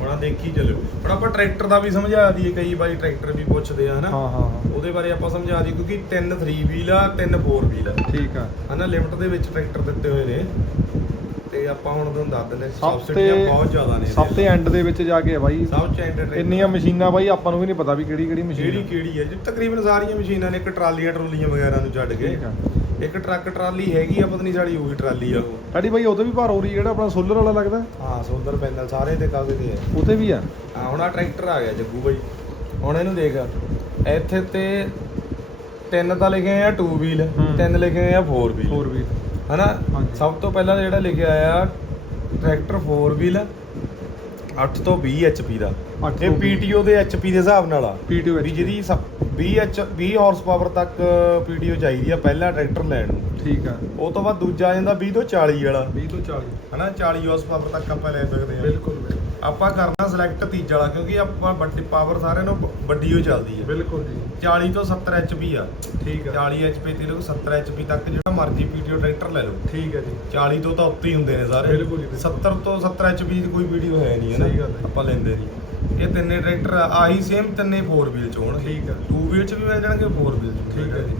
ਹੁਣ ਦੇਖੀ ਚੱਲਿਓ ਹੁਣ ਆਪਾਂ ਟਰੈਕਟਰ ਦਾ ਵੀ ਸਮਝਾ ਦਈਏ ਕਈ ਵਾਰੀ ਟਰੈਕਟਰ ਵੀ ਪੁੱਛਦੇ ਆ ਹਨਾ? ਹਾਂ ਹਾਂ ਹਾਂ। ਉਹਦੇ ਬਾਰੇ ਆਪਾਂ ਸਮਝਾ ਦਈਏ ਕਿਉਂਕਿ 3 3 ਵੀਲ ਆ 3 4 ਵੀਲ ਆ। ਠੀਕ ਆ। ਹਨਾ ਲਿਮਟ ਦੇ ਵਿੱਚ ਟਰੈਕਟਰ ਦਿੱਤੇ ਹੋਏ ਨੇ। ਤੇ ਆਪਾਂ ਹੁਣ ਤੁਹਾਨੂੰ ਦੱਸ ਦਿੰਦੇ ਸਭ ਸਬਸਿਡੀਆਂ ਤੇ ਬਹੁਤ ਜ਼ਿਆਦਾ ਨੇ ਸਭ ਤੇ ਐਂਡ ਦੇ ਵਿੱਚ ਜਾ ਕੇ ਆ ਬਾਈ। ਸਭ ਚ ਐਂਟਰ ਇੰਨੀਆਂ ਮਸ਼ੀਨਾਂ ਬਾਈ ਆਪਾਂ ਨੂੰ ਵੀ ਨਹੀਂ ਪਤਾ ਵੀ ਕਿਹੜੀ ਕਿਹੜੀ ਮਸ਼ੀਨ ਕਿਹੜੀ ਕਿਹੜੀ ਹੈ ਜੀ। ਤਕਰੀਬਨ ਸਾਰੀਆਂ ਮਸ਼ੀਨਾਂ ਨੇ ਇੱਕ ਟਰਾਲੀਆਂ ਟਰੂਲੀਆਂ ਵਗੈਰਾ ਨੂੰ ਛੱਡ ਕੇ। ਠੀਕ ਆ। ਇੱਕ ਟਰੱਕ ਟਰਾਲੀ ਹੈਗੀ ਆ ਪਤਾ ਨਹੀਂ ਸਾਡੀ ਉਹੀ ਟਰਾਲੀ ਆ। ਉਹ ਸਾਡੀ ਬਾਈ ਉਹਦੇ ਵੀ ਭਾਰ ਹੋ ਰਹੀ ਜਿਹੜਾ ਆਪਣਾ ਸੋਲਰ ਵਾਲਾ ਲੱਗਦਾ। ਹਾਂ ਸੋਲਰ ਪੈਨਲ ਸਾਰੇ ਤੇ ਕਾਗਜ਼ ਦੇ ਆ। ਉਹਤੇ ਵੀ ਆ। ਹਾਂ ਹੁਣ ਆ ਟਰੈਕਟਰ ਆ ਗਿਆ ਜੱਗੂ ਬਾਈ। ਹੁਣ ਇਹਨੂੰ ਦੇਖ। ਇੱਥੇ ਤੇ ਤਿੰਨ ਤਾਂ ਲਿਖੇ ਆ 2 ਵੀਲ ਹੂੰ। ਤਿੰਨ ਲਿਖੇ ਆ 4 ਵੀਲ ਹੋਰ ਵੀ ਹਨਾ। ਸਭ ਤੋਂ ਪਹਿਲਾਂ ਜਿਹੜਾ ਲਿਖਿਆ ਆ ਟਰੈਕਟਰ 4 ਵੀਲ 8 ਤੋਂ 20 HP ਦਾ ਇਹ। PTO ਦੇ HP ਦੇ ਹਿਸਾਬ ਨਾਲ ਆ। PTO ਵੀ ਜਿਹਦੀ 20 H 20 ਹਾਰਸ ਪਾਵਰ ਤੱਕ PTO ਚਾਹੀਦੀ ਆ ਪਹਿਲਾ ਟਰੈਕਟਰ ਲੈਣ ਨੂੰ। ਠੀਕ ਆ। ਉਹ ਤੋਂ ਬਾਅਦ ਦੂਜਾ ਆ ਜਾਂਦਾ 20 ਤੋਂ 40 ਵਾਲਾ। 20 ਤੋਂ 40 ਹਨਾ 40 ਹਾਰਸ ਪਾਵਰ ਤੱਕ ਆਪਾਂ ਲੈ ਸਕਦੇ ਆ। ਬਿਲਕੁਲ ਆਪਾਂ ਕਰਨਾ ਸਿਲੈਕਟ ਤੀਜਾ ਵਾਲਾ ਕਿਉਂਕਿ ਆਪਾਂ ਵੱਡੀ ਪਾਵਰ ਸਾਰਿਆਂ ਨੂੰ ਵੱਡੀ ਹੋ ਚੱਲਦੀ ਹੈ ਬਿਲਕੁਲ ਜੀ। 40 ਤੋਂ 70 HP ਆ। ਠੀਕ ਆ। 40 HP ਤੇ ਲੋਕ 70 HP ਤੱਕ ਜਿਹੜਾ ਮਰਜ਼ੀ PTO ਟਰੈਕਟਰ ਲੈ ਲਓ। ਠੀਕ ਆ ਜੀ। 40 ਤੋਂ ਤਾਂ ਉੱਤੇ ਹੀ ਹੁੰਦੇ ਨੇ ਸਾਰੇ। ਬਿਲਕੁਲ ਜੀ, ਬਿਲਕੁਲ। 70 ਤੋਂ 70 HP ਦੀ ਕੋਈ ਵੀਡੀਓ ਹੈ ਨਹੀਂ ਹੈ ਨਾ? ਹੈ। ਆਪਾਂ ਲੈਂਦੇ ਨਹੀਂ। ਇਹ ਤਿੰਨੇ ਟਰੈਕਟਰ ਆਹੀ ਸੇਮ ਤਿੰਨੇ 4 ਵੀਲ ਚ ਹੋਣ ਠੀਕ ਆ। 2 ਵੀਲ ਚ ਵੀ ਮਿਲ ਜਾਣਗੇ 4 ਵੀਲ ਚ ਠੀਕ ਆ ਜੀ।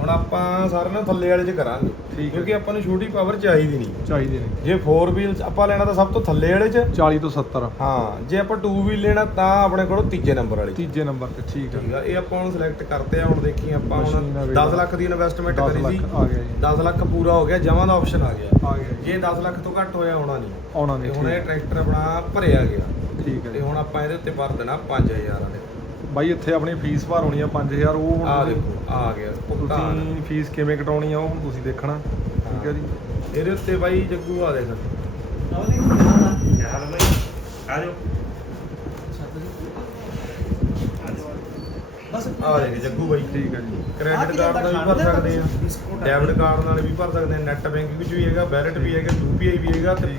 ਹੁਣ ਆਪਾਂ ਸਾਰਿਆਂ ਨੂੰ ਥੱਲੇ ਵਾਲੇ ਚ ਕਰਾਂਗੇ ਠੀਕ। ਕਿਉਂਕਿ ਆਪਾਂ ਨੂੰ ਛੋਟੀ ਪਾਵਰ ਚਾਹੀਦੀ ਨਹੀਂ। ਚਾਹੀਦੇ ਨੇ ਜੇ 4 ਵੀਲ ਆਪਾਂ ਲੈਣਾ ਤਾਂ ਸਭ ਤੋਂ ਥੱਲੇ ਵਾਲੇ ਚ? 40 ਤੋਂ 70 ਹਾਂ ਜੇ ਆਪਾਂ 2 ਵੀਲ ਲੈਣਾ ਤਾਂ ਆਪਣੇ ਕੋਲ ਤੀਜੇ ਨੰਬਰ ਵਾਲੀ ਤੀਜੇ ਨੰਬਰ ਤੇ ਠੀਕ ਆ। ਇਹ ਆਪਾਂ ਹੁਣ ਸਿਲੈਕਟ ਕਰਤੇ ਆ ਹੁਣ ਦੇਖੀ ਆਪਾਂ ਹੁਣ ਮਸ਼ੀਨ ਆ ਗਈ। 10 ਲੱਖ ਦੀ ਇਨਵੈਸਟਮੈਂਟ 10 ਕਰੀ ਸੀ। ਲੱਖ ਆ ਗਿਆ ਜੀ। 10 ਲੱਖ ਪੂਰਾ ਹੋ ਗਿਆ ਜਮਾਂ ਦਾ ਆਪਸ਼ਨ ਆ ਗਿਆ। ਆ ਗਿਆ ਜੀ। ਜੇ 10 ਲੱਖ ਤੋਂ ਘੱਟ ਹੋਇਆ ਹੋਣਾ ਨਹੀਂ। ਆਉਣਾ ਨਹੀਂ ਹੁਣ ਇਹ ਟਰੈਕਟਰ ਆਪਣਾ ਭਰਿਆ ਗਿਆ। ਠੀਕ ਹੈ। ਤੇ ਹੁਣ ਆਪਾਂ ਇਹਦੇ ਉੱਤੇ ਭਰ ਦੇਣਾ 5000 ਵਾਲੇ। ਬਾਈ ਇੱਥੇ ਆਪਣੀ ਫੀਸ ਭਰ ਹੋਣੀ ਆ 5000 ਉਹ ਹੁਣ ਆ ਦੇਖੋ ਆ ਗਿਆ ਭੁਗਤਾਨ। ਤੁਸੀਂ ਫੀਸ ਕਿਵੇਂ ਕਟਾਉਣੀ ਆ ਉਹ ਹੁਣ ਤੁਸੀਂ ਦੇਖਣਾ। ਠੀਕ ਹੈ ਜੀ। ਇਹਦੇ ਉੱਤੇ ਬਾਈ ਜੱਗੂ ਆ ਦੇਖ। ਆ ਦੇਖ ਜੱਗੂ ਬਾਈ। ਠੀਕ ਹੈ ਜੀ। ਕ੍ਰੈਡਿਟ ਕਾਰਡ ਨਾਲ ਵੀ ਭਰ ਸਕਦੇ ਆ। ਡੈਬਿਟ ਕਾਰਡ ਨਾਲ ਵੀ ਭਰ ਸਕਦੇ ਆ। ਨੈਟ ਬੈਂਕਿੰਗ ਵਿੱਚ ਵੀ ਹੈਗਾ ਵੈਲਟ ਵੀ ਹੈਗਾ ਯੂਪੀਆਈ ਵੀ ਹੈਗਾ ਤੇ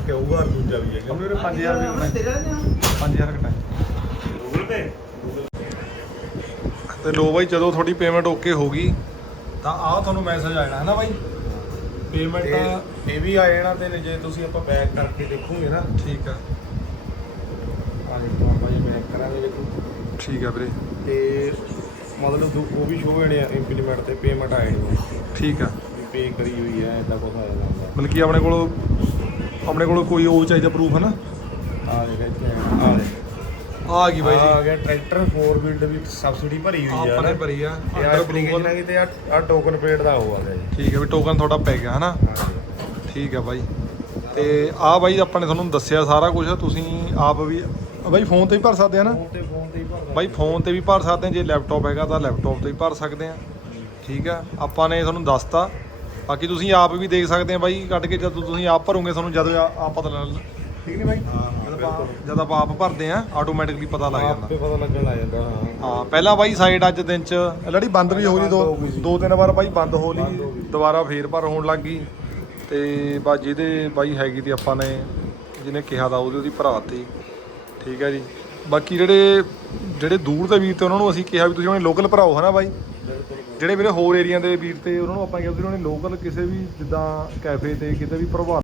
ਕਿਊਆਰ ਦੂਜਾ ਵੀ ਹੈਗਾ। ਉਹਨੇ 5000 ਵੀ ਕਟਾਈ 5000 ਕਟਾਈ ਤੇ ਲੋ ਬਾਈ ਜਦੋਂ ਤੁਹਾਡੀ ਪੇਮੈਂਟ ਓਕੇ ਹੋ ਗਈ ਤਾਂ ਆਹ ਤੁਹਾਨੂੰ ਮੈਸੇਜ ਆਣਾ ਹੈ ਨਾ ਬਾਈ? ਪੇਮੈਂਟ ਤੇ ਇਹ ਵੀ ਆ ਜਾਣਾ ਤੇ ਜੇ ਤੁਸੀਂ ਆਪਾਂ ਬੈਕ ਕਰਕੇ ਦੇਖੋਗੇ ਨਾ। ਠੀਕ ਆ। ਆ ਦੇਖੋ ਆਪਾਂ ਜੇ ਬੈਕ ਕਰਾਂਗੇ ਦੇਖੋ। ਠੀਕ ਆ ਵੀਰੇ। ਤੇ ਮਤਲਬ ਦੂ- ਉਹ ਵੀ ਸ਼ੋਅ ਹੋਣੇ ਆ ਇੰਪਲੀਮੈਂਟ ਤੇ ਪੇਮੈਂਟ ਆ ਜਾਣੀ ਠੀਕ ਆ। ਪੇ ਕਰੀ ਹੋਈ ਹੈ ਇਦਾਂ ਕੁਝ ਆ ਜਾਂਦਾ। ਮਤਲਬ ਕਿ ਆਪਣੇ ਕੋਲ ਆਪਣੇ ਕੋਲ ਕੋਈ ਉਹ ਚਾਹੀਦਾ ਪ੍ਰੂਫ ਹੈ ਨਾ ਆ ਦੇਖ ਇੱਥੇ ਆ। ਆ ਦੇਖ। ਆ ਗਈ ਬਾਈ ਆ ਜੀ ਗਿਆ ਟਰੈਕਟਰ 4 ਵੀਲ ਦੇ ਵਿੱਚ ਸਬਸਿਡੀ ਭਰੀ ਹੋਈ ਆ ਆਪਾਂ ਨੇ ਭਰੀ ਆ। ਇਹ ਅੰਡਰ ਐਪਲੀਕੇਸ਼ਨ ਅਪਰੂਵਲ ਆ ਤੇ ਆ ਆ ਟੋਕਨ ਪੇਡ ਦਾ ਆ ਗਿਆ ਜੀ। ਠੀਕ ਹੈ ਵੀ ਟੋਕਨ ਤੁਹਾਡਾ ਪੈ ਗਿਆ ਹਨਾ? ਹਾਂਜੀ ਠੀਕ ਹੈ ਬਾਈ। ਤੇ ਆ ਬਾਈ ਆਪਾਂ ਨੇ ਤੁਹਾਨੂੰ ਦੱਸਿਆ ਸਾਰਾ ਕੁਝ ਤੁਸੀਂ ਆਪ ਵੀ ਬਾਈ ਫੋਨ ਤੇ ਵੀ ਭਰ ਸਕਦੇ ਆ ਨਾ? ਫੋਨ ਤੇ ਫੋਨ ਤੇ ਹੀ ਭਰਦਾ ਬਾਈ ਫੋਨ ਤੇ ਵੀ ਭਰ ਸਕਦੇ ਆ ਜੇ ਲੈਪਟਾਪ ਹੈਗਾ ਤਾਂ ਲੈਪਟਾਪ ਤੇ ਵੀ ਭਰ ਸਕਦੇ ਆ। ਠੀਕ ਆ। ਆਪਾਂ ਨੇ ਤੁਹਾਨੂੰ ਦੱਸਤਾ ਬਾਕੀ ਤੁਸੀਂ ਆਪ ਵੀ ਦੇਖ ਸਕਦੇ ਆ ਬਾਈ ਕੱਢ ਕੇ ਜਦੋਂ ਤੁਸੀਂ ਆਪ ਭਰੋਗੇ ਤੁਹਾਨੂੰ ਜਦੋਂ ਆਪ ਪਤਾ ਲੱਗ ਠੀਕ ਨਹੀਂ ਬਾਈ? ਹਾਂ, ਜਦ ਆਪਾਂ ਆਪਾਂ ਭਰਦੇ ਆ ਆਟੋਮੈਟਿਕਲੀ ਪਤਾ ਲੱਗ ਜਾਂਦਾ। ਆਪੇ ਪਤਾ ਲੱਗਣ ਲੱਗ ਜਾਂਦਾ ਹਾਂ। ਹਾਂ ਪਹਿਲਾਂ ਬਾਈ ਸਾਈਡ ਅੱਜ ਦਿਨ ਚ ਲੜੀ ਬੰਦ ਵੀ ਹੋ ਗਈ ਦੋ। ਦੋ ਤਿੰਨ ਵਾਰ ਬਾਈ ਬੰਦ ਹੋ ਲਈ। ਦੁਬਾਰਾ ਫੇਰ ਭਰ ਹੋਣ ਲੱਗ ਗਈ। ਤੇ ਬਾ ਜਿਹਦੇ ਬਾਈ ਹੈਗੀ ਤੇ ਆਪਾਂ ਨੇ ਜਿਹਨੇ ਕਿਹਾ ਦਾ ਉਹਦੇ ਉਹਦੀ ਭਰਾ ਤੇ। ਠੀਕ ਹੈ ਜੀ। ਬਾਕੀ ਜਿਹੜੇ ਜਿਹੜੇ ਦੂਰ ਦੇ ਵੀਰ ਤੇ ਉਹਨਾਂ ਨੂੰ ਅਸੀਂ ਕਿਹਾ ਵੀ ਤੁਸੀਂ ਆਪਣੇ ਲੋਕਲ ਭਰਾਓ ਹਨਾ ਬਾਈ? ਜਿਹੜੇ ਵੀਰੇ ਹੋਰ ਏਰੀਆ ਦੇ ਵੀਰ ਤੇ ਉਹਨਾਂ ਨੂੰ ਆਪਾਂ ਕਿਹਾ ਤੁਸੀਂ ਉਹਨੇ ਲੋਕਲ ਕਿਸੇ ਵੀ ਜਿੱਦਾਂ ਕੈਫੇ ਤੇ ਕਿਤੇ ਵੀ ਭਰਵਾ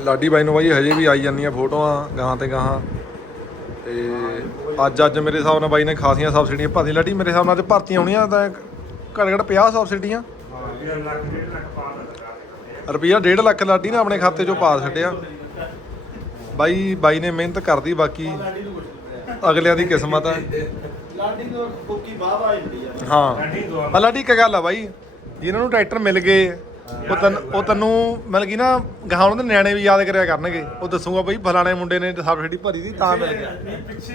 ਲਾਡੀ ਬਾਈ ਨੂੰ ਬਾਈ ਹਜੇ ਵੀ ਆਈ ਜਾਂਦੀਆਂ ਫੋਟੋਆਂ ਗਾਹਾਂ ਤੇ ਗਾਹਾਂ। ਤੇ ਅੱਜ ਅੱਜ ਮੇਰੇ ਹਿਸਾਬ ਨਾਲ ਬਾਈ ਨੇ ਖਾਸੀਆਂ ਸਬਸਿਡੀਆਂ ਭਰਤੀ ਲਾਡੀ ਮੇਰੇ ਹਿਸਾਬ ਨਾਲ ਤੇ ਭਰਤੀਆਂ ਹੋਣੀਆਂ ਤਾਂ ਘੱਟ ਘੱਟ 50 ਸਬਸਿਡੀਆਂ ਰੁਪਈਆ 1.5 ਲੱਖ ਲਾਡੀ ਨੇ ਆਪਣੇ ਖਾਤੇ ਚੋਂ ਪਾ ਛੱਡਿਆ। ਬਾਈ ਬਾਈ ਨੇ ਮਿਹਨਤ ਕਰਦੀ ਬਾਕੀ ਅਗਲਿਆਂ ਦੀ ਕਿਸਮਤ ਹੈ ਲਾਡੀ ਕੋਕੀ ਆ। ਹਾਂ। ਆ। ਲਾਡੀ ਇੱਕ ਗੱਲ ਆ ਬਾਈ ਜਿਨ੍ਹਾਂ ਨੂੰ ਟਰੈਕਟਰ ਮਿਲ ਗਏ ਉਹ ਤਨ ਉਹ ਤੈਨੂੰ ਮਿਲ ਗਈ ਨਾ ਗਾਹਾਂ ਉਹਨਾਂ ਦੇ ਨਿਆਣੇ ਵੀ ਯਾਦ ਕਰਿਆ ਕਰਨਗੇ। ਉਹ ਦੱਸੂਗਾ ਬਈ ਫਲਾਣੇ ਮੁੰਡੇ ਨੇ ਸਬਸਿਡੀ ਭਰੀ ਸੀ ਤਾਂ ਮਿਲ ਗਿਆ। ਪਿੱਛੇ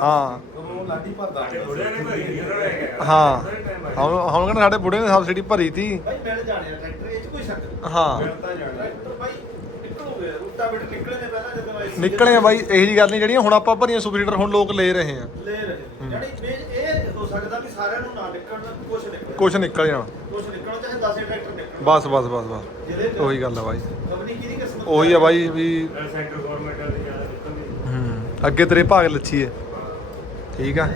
ਹਾਂ। ਉਹ ਲਾਡੀ ਭਰਦਾ ਹਾਂ। ਹੁਣ ਹੁਣ ਕਹਿੰਦੇ ਸਾਡੇ ਬੁੜੇ ਨੇ ਸਬਸਿਡੀ ਭਰੀ ਤੀ। ਭਾਈ ਮਿਲ ਜਾਣੇ ਆ ਟਰੈਕਟਰ ਇਹ ਚ ਕੋਈ ਸ਼ੱਕ ਨਹੀਂ। ਹਾਂ। ਤਾਂ ਜਾਣਾ। ਟਰੈਕਟਰ ਭਾਈ ਨਿਕਲੋਗੇ ਰੂਟਾ ਬਿਟ ਨਿਕਲੇ ਨੇ ਪਹਿਲਾਂ ਜਦੋਂ ਅਸੀਂ ਨਿਕਲੇ ਆ ਬਾਈ ਇਹੋ ਜੀ ਗੱਲ ਨਹੀਂ ਜਿਹੜੀਆਂ ਹੁਣ ਆਪਾਂ ਭਰੀਆਂ ਸੁਪਰੀਡਰ ਹੁਣ ਲੋਕ ਲੈ ਰਹੇ ਆ। ਲੈ ਰਹੇ ਨੇ। ਯਾਨੀ ਮੇਨ ਇਹ ਹੋ ਸਕਦਾ ਵੀ ਸਾਰਿਆਂ ਨੂੰ ਨਾ ਨਿਕਲਣ ਕੁਝ ਨਿਕਲੇ। ਕੁਝ ਨਿਕਲ ਜਾਣ। ਕੁਝ ਨਿਕਲਣ ਚਾਹੇ 10 ਹੀ ਟਰੈਕਟਰ ਨਿਕਲਣ। ਬਸ ਬਸ ਬਸ ਬਸ। ਉਹੀ ਗੱਲ ਆ ਬਾਈ। ਕੰਪਨੀ ਕਿਹਦੀ ਕਿਸਮਤ ਉਹੀ ਆ ਬਾਈ ਵੀ ਸੈਂਟਰ ਗਵਰਨਮੈਂਟ ਦੀ ਜ਼ਿਆਦਾ ਨਿਕਲਦੀ ਹੂੰ ਅੱਗੇ ਤੇਰੇ ਭਾਗ ਲੱਛੀ ਹੈ ਠੀਕ ਆ।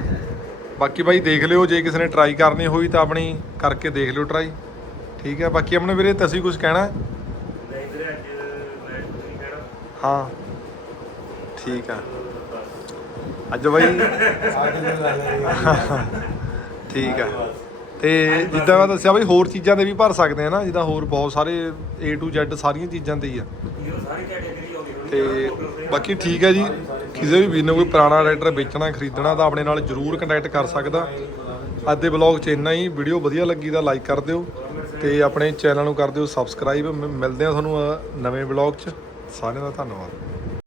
ਬਾਕੀ ਬਾਈ ਦੇਖ ਲਿਓ ਜੇ ਕਿਸੇ ਨੇ ਟਰਾਈ ਕਰਨੀ ਹੋਈ ਤਾਂ ਆਪਣੀ ਕਰਕੇ ਦੇਖ ਲਿਓ ਟਰਾਈ ਠੀਕ ਹੈ ਬਾਕੀ ਆਪਣੇ ਵੀਰੇ ਤੁਸੀਂ ਕੁਝ ਕਹਿਣਾ ਨਹੀਂ ਵੀਰੇ ਅੱਜ ਮੈਂ ਤੁਸੀਂ ਕਹਿਣਾ ਹਾਂ। ਠੀਕ ਆ। ਅੱਜ ਬਾਈ ਠੀਕ ਆ। ਤੇ ਜਿੱਦਾਂ ਮੈਂ ਦੱਸਿਆ ਬਈ, ਹੋਰ ਚੀਜ਼ਾਂ ਤੇ ਵੀ ਭਰ ਸਕਦੇ ਆ ਨਾ, ਜਿੱਦਾਂ ਹੋਰ ਬਹੁਤ ਸਾਰੇ A to Z ਸਾਰੀਆਂ ਚੀਜ਼ਾਂ ਤੇ ਹੀ ਆ। ਇਹ ਤੇ ਬਾਕੀ ਠੀਕ ਹੈ ਜੀ। ਕਿਸੇ ਵੀ ਵੀਰ ਨੇ ਕੋਈ ਪੁਰਾਣਾ ਟਰੈਕਟਰ ਵੇਚਣਾ, ਖਰੀਦਣਾ ਤਾਂ ਆਪਣੇ ਨਾਲ ਜਰੂਰ ਕੰਟੈਕਟ ਕਰ ਸਕਦਾ। ਅੱਜ ਦੇ ਬਲੌਗ 'ਚ ਇੰਨਾ ਹੀ। ਵੀਡੀਓ ਵਧੀਆ ਲੱਗੀ ਤਾਂ ਲਾਈਕ ਕਰ ਦਿਓ। ਤੇ ਆਪਣੇ ਚੈਨਲ ਨੂੰ ਕਰ ਦਿਓ ਸਬਸਕ੍ਰਾਈਬ ਮਿਲਦੇ ਆ ਤੁਹਾਨੂੰ ਨਵੇਂ ਬਲੌਗ 'ਚ। ਸਾਰਿਆਂ ਦਾ ਧੰਨਵਾਦ।